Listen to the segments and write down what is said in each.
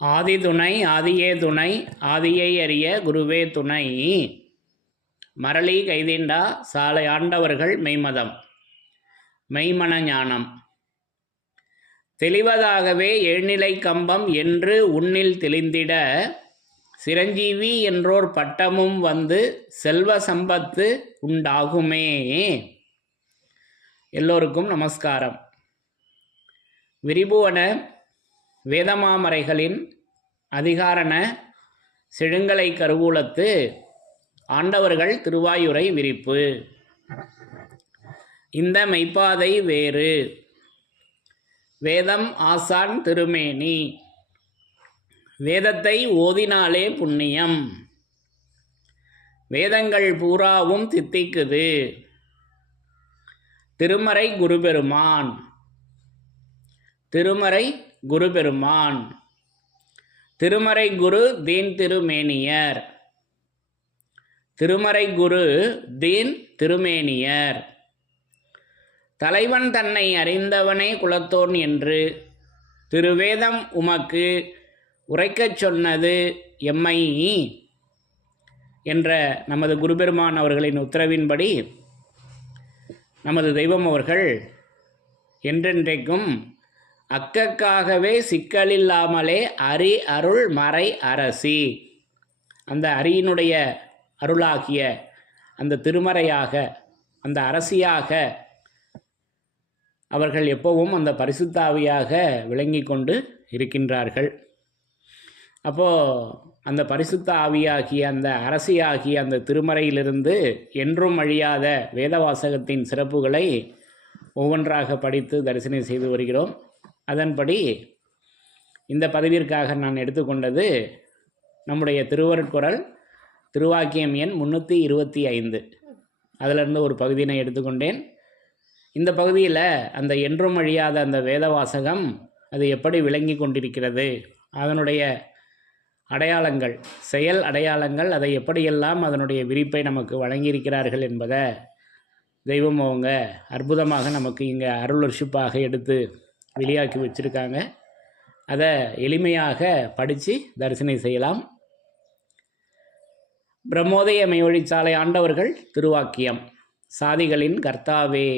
ஆதி துணை ஆதியே துணை ஆதியை அறிய குருவே துணை. மரளி கைதீண்டா சாலை ஆண்டவர்கள் மெய்மதம் மெய்மன ஞானம் தெளிவதாகவே எழுநிலை கம்பம் என்று உன்னில் தெளிந்திட சிரஞ்சீவி என்றோர் பட்டமும் வந்து செல்வ சம்பத்து உண்டாகுமே. எல்லோருக்கும் நமஸ்காரம். விரிபுவன வேதமாமரைகளின் அதிகாரண செழுங்கலை கருவூலத்து ஆண்டவர்கள் திருவாயுரை விரிப்பு. இந்த மெய்ப்பாதை வேறு வேதம் ஆசான் திருமேனி, வேதத்தை ஓதினாலே புண்ணியம், வேதங்கள் பூராவும் தித்திக்குது. திருமறை குருபெருமான், திருமறை குருபெருமான், திருமறை குரு தீன் திருமேனியர், திருமறை குரு தீன் திருமேனியர். தலைவன் தன்னை அறிந்தவனே குலத்தோன் என்று திருவேதம் உமக்கு உரைக்கச் சொன்னது எம்மை என்ற நமது குருபெருமான் அவர்களின் உத்தரவின்படி நமது தெய்வம் அவர்கள் என்றென்றைக்கும் அக்கக்காகவே சிக்கலில்லாமலே அரி அருள் மறை அரசி, அந்த அரியினுடைய அருளாகிய அந்த திருமறையாக அந்த அரசியாக அவர்கள் எப்பவும் அந்த பரிசுத்தாவியாக விளங்கி கொண்டு இருக்கின்றார்கள். அப்போது அந்த பரிசுத்த ஆவியாகிய அந்த அரசியாகிய அந்த திருமறையிலிருந்து என்றும் அழியாத வேதவாசகத்தின் சிறப்புகளை ஒவ்வொன்றாக படித்து தரிசனம் செய்து வருகிறோம். அதன்படி இந்த பதிவிற்காக நான் எடுத்துக்கொண்டது நம்முடைய திருவருட்குறள் திருவாக்கியம் எண் 325. அதிலிருந்து ஒரு பகுதியினை எடுத்துக்கொண்டேன். இந்த பகுதியில் அந்த என்றும் அழியாத அந்த வேதவாசகம் அது எப்படி விளங்கி கொண்டிருக்கிறது, அதனுடைய அடையாளங்கள், செயல் அடையாளங்கள், அதை எப்படியெல்லாம் அதனுடைய விரிப்பை நமக்கு வழங்கியிருக்கிறார்கள் என்பதை தெய்வம் அவங்க அற்புதமாக நமக்கு இங்கே அருளர்ஷிப்பாக எடுத்து வெளியாக்கி வச்சுருக்காங்க. அதை எளிமையாக படித்து தரிசனம் செய்யலாம். பிரம்மோதய மெய்வழிச்சாலை ஆண்டவர்கள் திருவாக்கியம். சாதிகளின் கர்த்தாவே.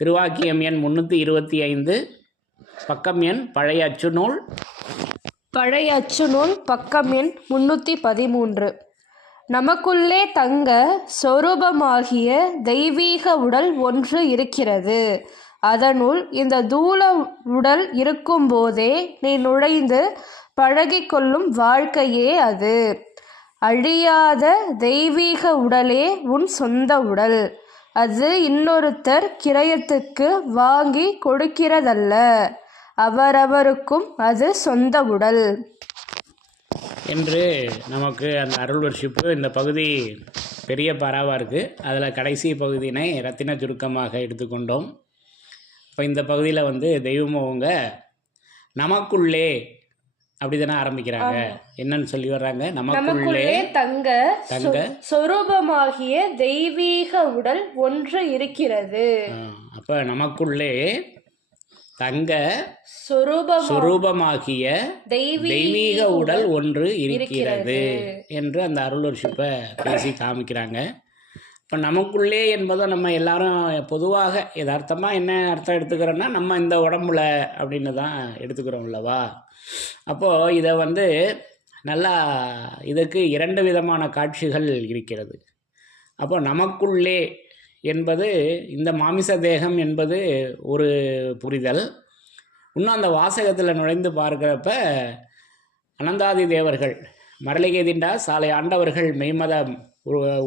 திருவாக்கியம் எண் 325, பக்கம் எண் பழைய அச்சு நூல், பக்கம் எண் 313. நமக்குள்ளே தங்க சொரூபமாகிய தெய்வீக உடல் ஒன்று இருக்கிறது. அதனுள் இந்த தூல உடல் இருக்கும்போதே நீ நுழைந்து பழகிக்கொள்ளும் வாழ்க்கையே அது. அழியாத தெய்வீக உடலே உன் சொந்த உடல். அது இன்னொருத்தர் கிரயத்துக்கு வாங்கி கொடுக்கிறதல்ல, அவரவருக்கும் அது சொந்த உடல் என்று நமக்கு அந்த அருள் வர்ஷிப்பு. இந்த பகுதி பெரிய பாராவாக இருக்குது. அதில் கடைசி பகுதியினை ரத்தின சுருக்கமாக எடுத்துக்கொண்டோம். இப்போ இந்த பகுதியில் தெய்வம் அவங்க நமக்குள்ளே அப்படிதானே ஆரம்பிக்கிறாங்க. என்னன்னு சொல்லி வர்றாங்க? நமக்குள்ளே தங்க சொரூபமாகிய தெய்வீக உடல் ஒன்று இருக்கிறது. அப்ப நமக்குள்ளே தங்க சொரூபமாகிய தெய்வீக உடல் ஒன்று இருக்கிறது என்று அந்த அருளர்ஷிப்பை பேசி காமிக்கிறாங்க. இப்போ நமக்குள்ளே என்பதை நம்ம எல்லாரும் பொதுவாக யதார்த்தமாக என்ன அர்த்தம் எடுத்துக்கிறோன்னா, நம்ம இந்த உடம்புல அப்படின்னு தான் எடுத்துக்கிறோம் அல்லவா. அப்போது இதை நல்லா இதற்கு 2 விதமான காட்சிகள் இருக்கிறது. அப்போ நமக்குள்ளே என்பது இந்த மாமிச தேகம் என்பது ஒரு புரிதல். இன்னும் அந்த வாசகத்தில் நுழைந்து பார்க்குறப்ப அனந்தாதி தேவர்கள் மரளிகை திண்டா சாலை ஆண்டவர்கள் மெய்மதம்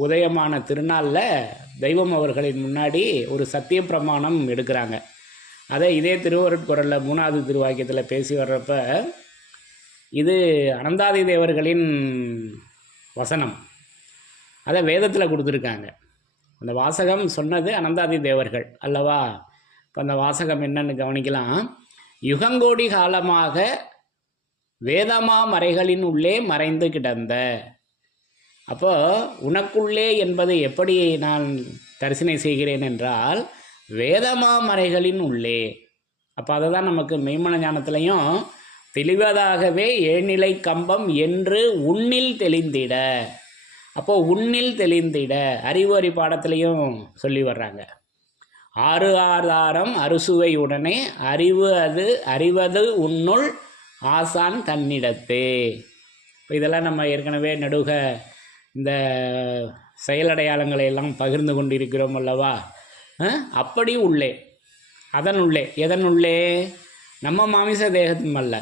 உதயமான திருநாளில் தெய்வம் அவர்களின் முன்னாடி ஒரு சத்திய பிரமாணம் எடுக்கிறாங்க. அதை இதே திருவருட்குறளில் 3வது திருவாக்கியத்தில் பேசி வர்றப்ப இது அனந்தாதி தேவர்களின் வசனம், அதை வேதத்தில் கொடுத்துருக்காங்க. அந்த வாசகம் சொன்னது அனந்தாதி தேவர்கள் அல்லவா. இப்போ அந்த வாசகம் என்னன்னு கவனிக்கலாம். யுகங்கோடி காலமாக வேதமா மறைகளின் உள்ளே மறைந்து கிடந்த. அப்போ உனக்குள்ளே என்பதை எப்படி நான் தரிசனை செய்கிறேன் என்றால் வேதமா மறைகளின் உள்ளே. அப்போ அதை தான் நமக்கு மெய்மன ஞானத்திலையும் தெளிவதாகவே ஏழ்நிலை கம்பம் என்று உன்னில் தெளிந்திட. அப்போது உன்னில் தெளிந்திட அறிவு பாடத்துலேயும் சொல்லி வர்றாங்க. ஆறு ஆதாரம் அறுசுவை உடனே அறிவது உன்னுள் ஆசான் தன்னிடத்தே. இப்போ இதெல்லாம் நம்ம ஏற்கனவே நடுக இந்த செயலடையாளங்களை எல்லாம் பகிர்ந்து கொண்டிருக்கிறோம் அல்லவா. அப்படி உள்ளே, அதனுள்ளே, எதனுள்ளே? நம்ம மாமிச தேகத்தும் அல்ல,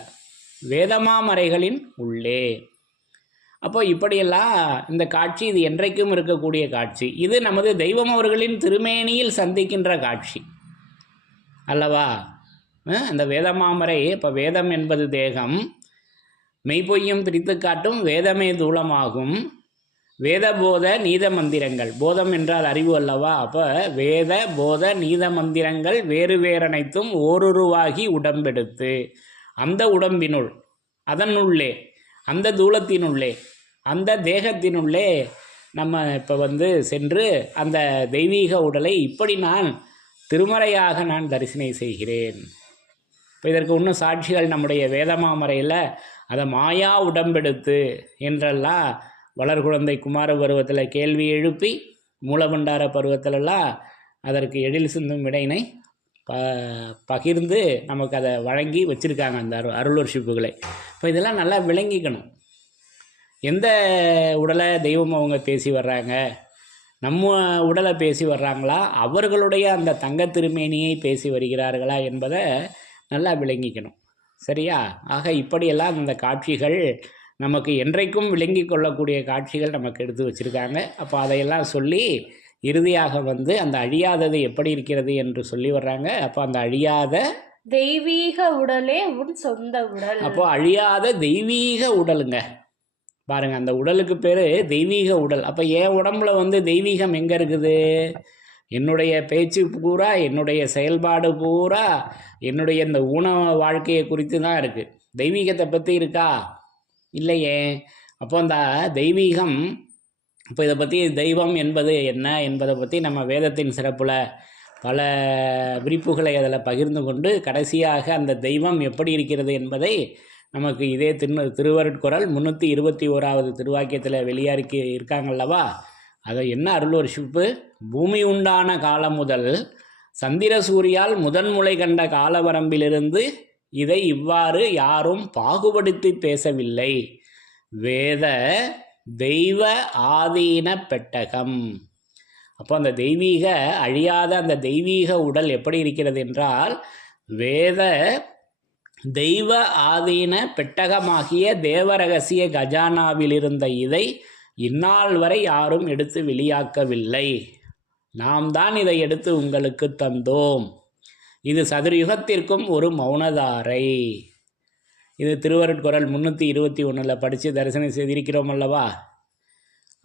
வேதமாமறைகளின் உள்ளே. அப்போ இப்படியெல்லாம் இந்த காட்சி இது என்றைக்கும் இருக்கக்கூடிய காட்சி. இது நமது தெய்வம் அவர்களின் திருமேனியில் சந்திக்கின்ற காட்சி அல்லவா. அந்த வேதமாமரை, இப்போ வேதம் என்பது தேகம், மெய்ப்பொய்யும் பிரித்து காட்டும் வேதமே தூளமாகும். வேத போத நீத மந்திரங்கள், போதம் என்றால் அறிவு அல்லவா. அப்போ வேத போத நீத மந்திரங்கள் வேறு வேறனைத்தும் ஓருருவாகி உடம்பெடுத்து, அந்த உடம்பினுள், அதனுள்ளே, அந்த தூளத்தினுள்ளே, அந்த தேகத்தினுள்ளே நம்ம இப்போ சென்று அந்த தெய்வீக உடலை இப்படி நான் திருமறையாக நான் தரிசனை செய்கிறேன். இப்போ இதற்கு இன்னும் சாட்சிகள் நம்முடைய வேதமாமறையில் அதை மாயா உடம்பெடுத்து என்றெல்லாம் வளர்குழந்தை குமார பருவத்தில் கேள்வி எழுப்பி, மூலபண்டார பருவத்திலெல்லாம் அதற்கு எழில் சிந்தும் விடையினை பகிர்ந்து நமக்கு அதை வழங்கி வச்சுருக்காங்க அந்த அருளர்ஷிப்புகளை. இப்போ இதெல்லாம் நல்லா விளங்கிக்கணும். எந்த உடலை தெய்வம் அவங்க பேசி வர்றாங்க, நம்ம உடலை பேசி வர்றாங்களா, அவர்களுடைய அந்த தங்க திருமேனியை பேசி வருகிறார்களா என்பதை நல்லா விளங்கிக்கணும். சரியா? ஆக இப்படியெல்லாம் அந்த காட்சிகள் நமக்கு என்றைக்கும் விளங்கி கொள்ளக்கூடிய காட்சிகள் நமக்கு எடுத்து வச்சுருக்காங்க. அப்போ அதையெல்லாம் சொல்லி இறுதியாக அந்த அழியாதது எப்படி இருக்கிறது என்று சொல்லி வர்றாங்க. அப்போ அந்த அழியாத தெய்வீக உடலே உன் சொந்த உடல். அப்போ அழியாத தெய்வீக உடலுங்க. பாருங்க, அந்த உடலுக்கு பேர் தெய்வீக உடல். அப்போ என் உடம்புல தெய்வீகம் எங்கே இருக்குது? என்னுடைய பேச்சு பூரா, என்னுடைய செயல்பாடு பூரா, என்னுடைய இந்த உணவு வாழ்க்கையை குறித்து தான் இருக்குது. தெய்வீகத்தை பற்றி இருக்கா? இல்லையே. அப்போ அந்த தெய்வீகம், இப்போ இதை பற்றி தெய்வம் என்பது என்ன என்பதை பற்றி நம்ம வேதத்தின் சிறப்பில் பல விரிப்புகளை அதில் பகிர்ந்து கொண்டு கடைசியாக அந்த தெய்வம் எப்படி இருக்கிறது என்பதை நமக்கு இதே திருவருட்குறள் 321வது திருவாக்கியத்தில் வெளியாக்கி இருக்காங்கல்லவா. அதை என்ன அருள்வர்ஷிப்பு? பூமி உண்டான காலம் முதல் சந்திர சூரியால் முதன்முளை கண்ட காலவரம்பிலிருந்து இதை இவ்வாறு யாரும் பாகுபடுத்தி பேசவில்லை. வேத தெய்வ ஆதீன பெட்டகம். அப்போ அந்த தெய்வீக அழியாத அந்த தெய்வீக உடல் எப்படி இருக்கிறது என்றால், வேத தெய்வ ஆதீன பெட்டகமாகிய தேவரகசிய கஜானாவில் இருந்த இதை இந்நாள் வரை யாரும் எடுத்து வெளியாக்கவில்லை. நாம் தான் இதை எடுத்து உங்களுக்கு தந்தோம். இது சதுர்யுகத்திற்கும் ஒரு மௌனதாரை. இது திருவருட்குறள் 321 படித்து தரிசனம் செய்திருக்கிறோம் அல்லவா.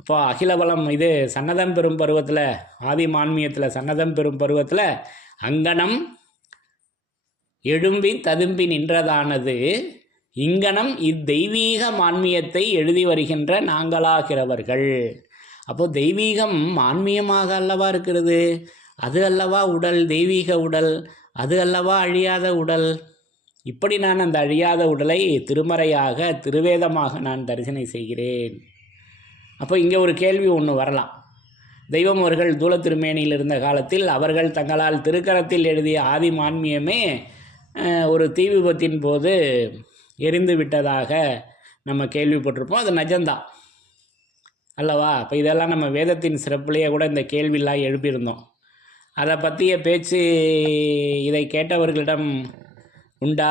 அப்போ அகிலபலம் இது சன்னதம் பெறும் பருவத்தில், ஆதி மான்மியத்தில் சன்னதம் பெறும் பருவத்தில் அங்கனம் எழும்பி ததும்பி நின்றதானது இங்கனம் இத்தெய்வீக மான்மியத்தை எழுதி வருகின்ற நாங்களாகிறவர்கள். அப்போ தெய்வீகம் மான்மியமாக அல்லவா இருக்கிறது. அது அல்லவா உடல், தெய்வீக உடல். அது அல்லவா அழியாத உடல். இப்படி நான் அந்த அழியாத உடலை திருமறையாக திருவேதமாக நான் தரிசனை செய்கிறேன். அப்போ இங்கே ஒரு கேள்வி ஒன்று வரலாம். தெய்வம் அவர்கள் தூள திருமேனியில் இருந்த காலத்தில் அவர்கள் தங்களால் திருக்கரத்தில் எழுதிய ஆதி மான்மியமே ஒரு தீ விபத்தின் போது எரிந்து விட்டதாக நம்ம கேள்விப்பட்டிருப்போம். அது நிஜம்தான் அல்லவா. அப்போ இதெல்லாம் நம்ம வேதத்தின் சிறப்புலேயே கூட இந்த கேள்வியெல்லாம் எழுப்பியிருந்தோம். அதை பற்றிய பேச்சு இதை கேட்டவர்களிடம் உண்டா?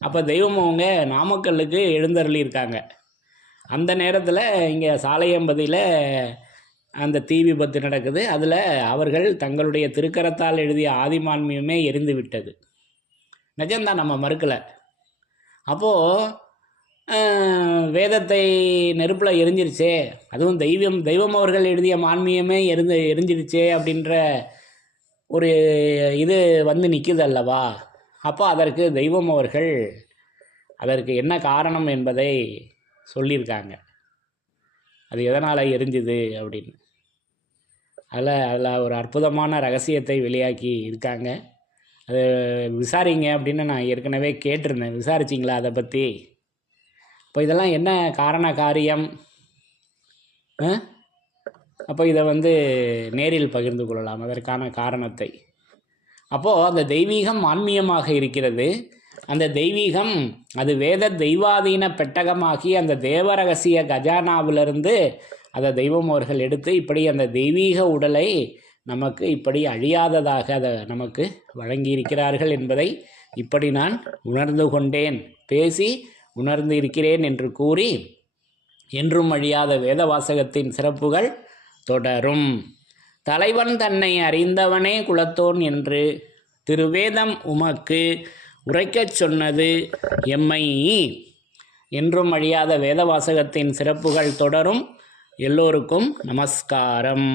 அப்போ தெய்வம் அவங்க நாமக்கல்லுக்கு எழுந்தருளியிருக்காங்க. அந்த நேரத்தில் இங்கே சாலையம்பதியில் அந்த தீ விபத்து நடக்குது. அதில் அவர்கள் தங்களுடைய திருக்கரத்தால் எழுதிய ஆதிமான்மியமே எரிந்து விட்டது. நிஜம்தான், நம்ம மறுக்கலை. அப்போது வேதத்தை நெருப்பில் எரிஞ்சிருச்சே, அதுவும் தெய்வம் அவர்கள் எழுதிய மான்மியமே எரிஞ்சிருச்சே அப்படின்ற ஒரு இது நிற்குது அல்லவா. அப்போ அதற்கு தெய்வம் அவர்கள் அதற்கு என்ன காரணம் என்பதை சொல்லியிருக்காங்க. அது எதனால் எரிஞ்சுது அப்படின்னு. அதில் ஒரு அற்புதமான ரகசியத்தை வெளியாக்கி இருக்காங்க. அது விசாரிங்க அப்படின்னு நான் ஏற்கனவே கேட்டிருந்தேன். விசாரிச்சிங்களா அதை பற்றி? இப்போ இதெல்லாம் என்ன காரண காரியம்? அப்போ இதை நேரில் பகிர்ந்து கொள்ளலாம் அதற்கான காரணத்தை. அப்போது அந்த தெய்வீகம் ஆன்மீகமாக இருக்கிறது. அந்த தெய்வீகம் அது வேத தெய்வாதீன பெட்டகமாகி அந்த தேவரகசிய கஜானாவிலிருந்து அதை தெய்வம் அவர்கள் எடுத்து இப்படி அந்த தெய்வீக உடலை நமக்கு இப்படி அழியாததாக அதை நமக்கு வழங்கியிருக்கிறார்கள் என்பதை இப்படி நான் உணர்ந்து கொண்டேன், பேசி உணர்ந்து இருக்கிறேன் என்று கூறி, என்றும் அழியாத வேத வாசகத்தின் சிறப்புகள் தொடரும். தலைவன் தன்னை அறிந்தவனே குலத்தோன் என்று திருவேதம் உமக்கு உரைக்கச் சொன்னது எம்மை. என்றும் அழியாத வேத வாசகத்தின் சிறப்புகள் தொடரும். எல்லோருக்கும் நமஸ்காரம்.